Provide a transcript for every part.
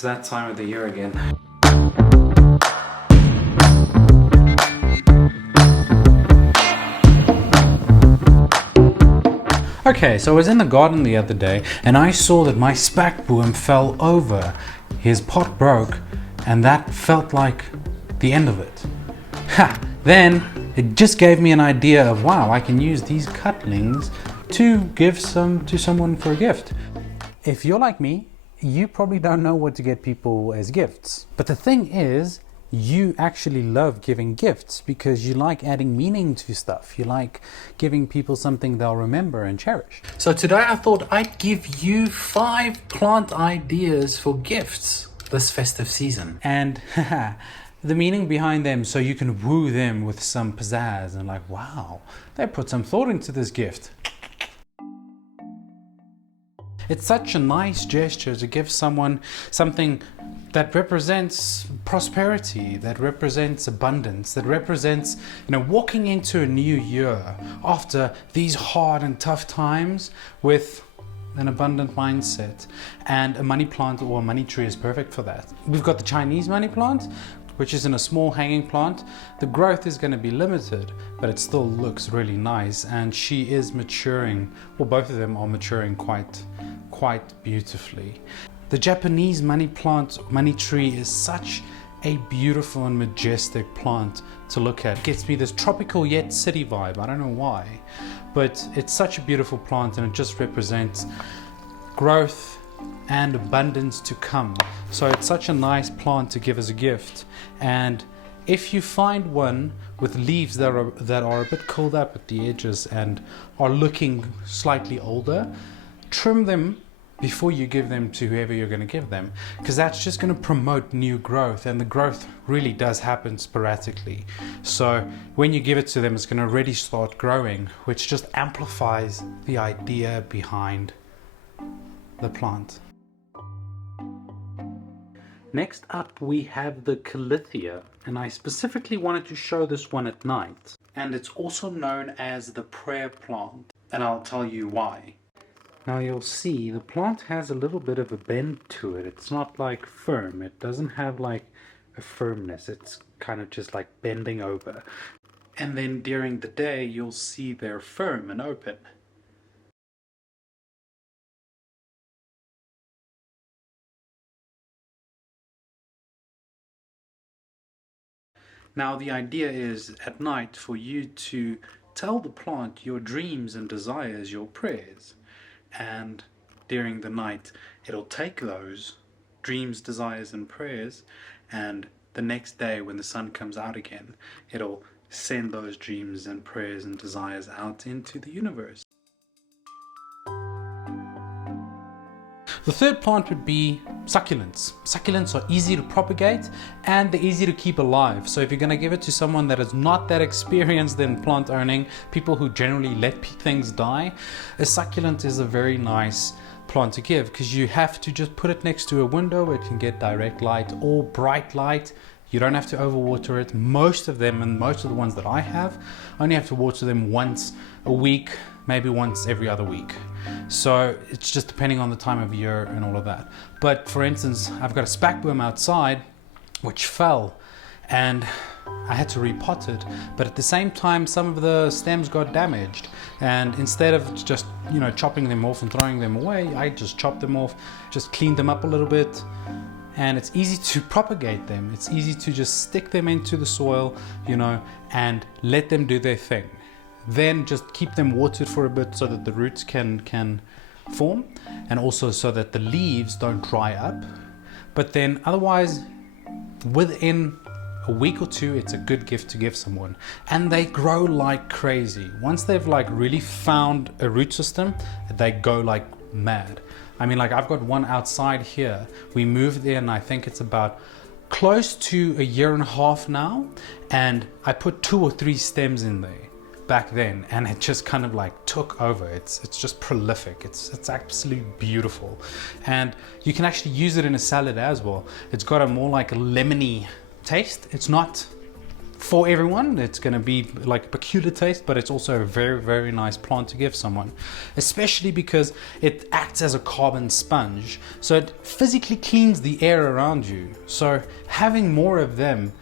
It's that time of the year again. Okay, so I was in the garden the other day and I saw that my Spekboom fell over. His pot broke and that felt like the end of it. Ha! Then it just gave me an idea of, wow, I can use these cutlings to give some to someone for a gift. If you're like me, you probably don't know what to get people as gifts. But the thing is, you actually love giving gifts because you like adding meaning to stuff. You like giving people something they'll remember and cherish. So today I thought I'd give you 5 plant ideas for gifts this festive season. And the meaning behind them, so you can woo them with some pizzazz and like, wow, they put some thought into this gift. It's such a nice gesture to give someone something that represents prosperity, that represents abundance, that represents, walking into a new year after these hard and tough times with an abundant mindset. And a money plant or a money tree is perfect for that. We've got the Chinese money plant, which is in a small hanging plant. The growth is going to be limited, but it still looks really nice, and she is maturing, well, both of them are maturing quite beautifully. The Japanese money plant, money tree, is such a beautiful and majestic plant to look at. It gets me this tropical yet city vibe. I don't know why, but it's such a beautiful plant and it just represents growth and abundance to come. So it's such a nice plant to give as a gift. And if you find one with leaves that are a bit curled up at the edges and are looking slightly older, trim them before you give them to whoever you're going to give them, because that's just going to promote new growth, and the growth really does happen sporadically. So when you give it to them, it's going to already start growing, which just amplifies the idea behind the plant. Next up we have the Calathea, and I specifically wanted to show this one at night, and it's also known as the prayer plant, and I'll tell you why. Now you'll see the plant has a little bit of a bend to it. It's not like firm. It doesn't have like a firmness. It's kind of just like bending over. And then during the day you'll see they're firm and open. Now the idea is at night for you to tell the plant your dreams and desires, your prayers. And during the night it'll take those dreams, desires and prayers, and the next day when the sun comes out again, it'll send those dreams and prayers and desires out into the universe. The third plant would be succulents. Succulents are easy to propagate and they're easy to keep alive. So if you're going to give it to someone that is not that experienced in plant owning, people who generally let things die, a succulent is a very nice plant to give, because you have to just put it next to a window. It can get direct light or bright light. You don't have to overwater it. Most of them, and most of the ones that I have, only have to water them once a week, maybe once every other week. So it's just depending on the time of year and all of that. But for instance, I've got a Spekboom outside which fell and I had to repot it, but at the same time some of the stems got damaged, and instead of just chopping them off and throwing them away, I just chopped them off, just cleaned them up a little bit. And it's easy to propagate them. It's easy to just stick them into the soil, and let them do their thing. Then just keep them watered for a bit so that the roots can form, and also so that the leaves don't dry up. But then otherwise, within a week or two, it's a good gift to give someone. And they grow like crazy. Once they've really found a root system, they go like mad. I mean, I've got one outside here. We moved there and I think it's about close to a year and a half now. And I put 2 or 3 stems in there back then, and it just kind of took over. It's just prolific. It's absolutely beautiful. And you can actually use it in a salad as well. It's got a more a lemony taste. It's not for everyone. It's going to be like a peculiar taste, but it's also a very, very nice plant to give someone, especially because it acts as a carbon sponge. So it physically cleans the air around you. So having more of them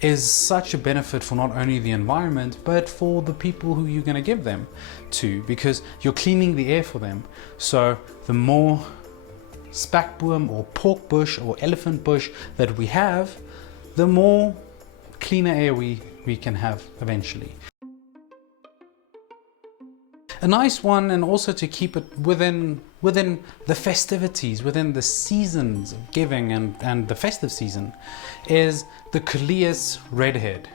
is such a benefit for not only the environment, but for the people who you're going to give them to, because you're cleaning the air for them. So the more Spekboom or PorkBush or elephant bush that we have, the more cleaner air we can have eventually. A nice one, and also to keep it within the festivities, within the seasons of giving and the festive season, is the Coleus RedHead,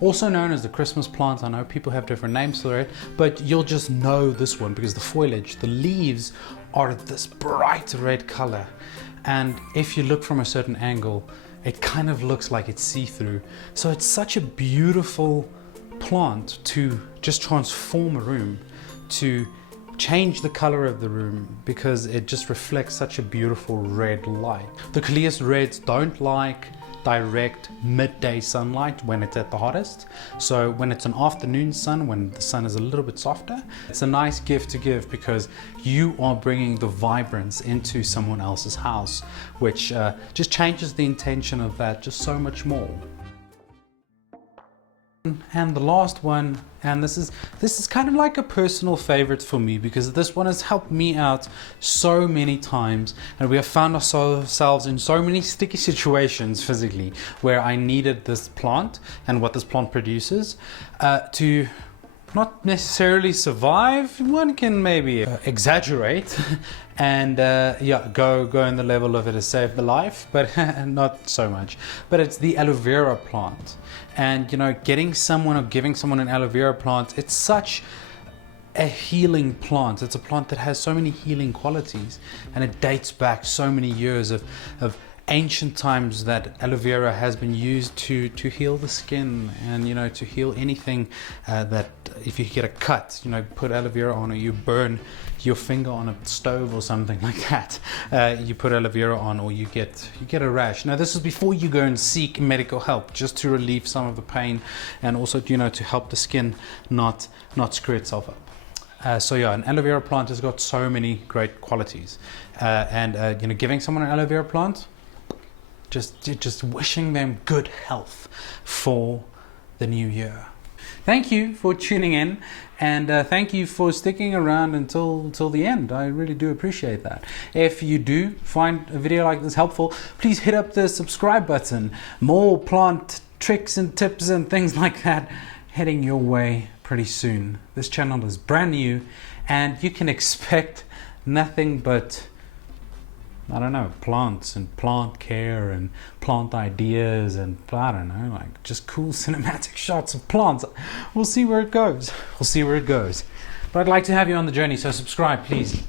also known as the Christmas plant. I know people have different names for it, but you'll just know this one because the foliage, the leaves are this bright red color, and if you look from a certain angle, it kind of looks like it's see-through. So it's such a beautiful plant to just transform a room, to change the color of the room, because it just reflects such a beautiful red light. The Coleus Reds don't like direct midday sunlight when it's at the hottest. So when it's an afternoon sun, when the sun is a little bit softer, it's a nice gift to give because you are bringing the vibrance into someone else's house, which just changes the intention of that just so much more. And the last one, and this is kind of like a personal favorite for me, because this one has helped me out so many times, and we have found ourselves in so many sticky situations physically where I needed this plant and what this plant produces to not necessarily survive. One can maybe exaggerate and yeah, go in the level of it to save the life, but not so much. But it's the aloe vera plant. And you know, giving someone an aloe vera plant, it's such a healing plant. It's a plant that has so many healing qualities, and it dates back so many years of ancient times that aloe vera has been used to heal the skin, and you know, to heal anything that if you get a cut, you know, put aloe vera on, or you burn your finger on a stove or something like that, you put aloe vera on, or you get a rash. Now this is before you go and seek medical help, just to relieve some of the pain, and also, you know, to help the skin not screw itself up. So yeah, an aloe vera plant has got so many great qualities, and you know, giving someone an aloe vera plant, just wishing them good health for the new year. Thank you for tuning in, and thank you for sticking around until the end. I really do appreciate that. If you do find a video like this helpful, please hit up the subscribe button. More plant tricks and tips and things like that heading your way pretty soon. This channel is brand new, and you can expect nothing but, I don't know, plants and plant care and plant ideas, and I don't know, like just cool cinematic shots of plants. We'll see where it goes. But I'd like to have you on the journey, so subscribe, please.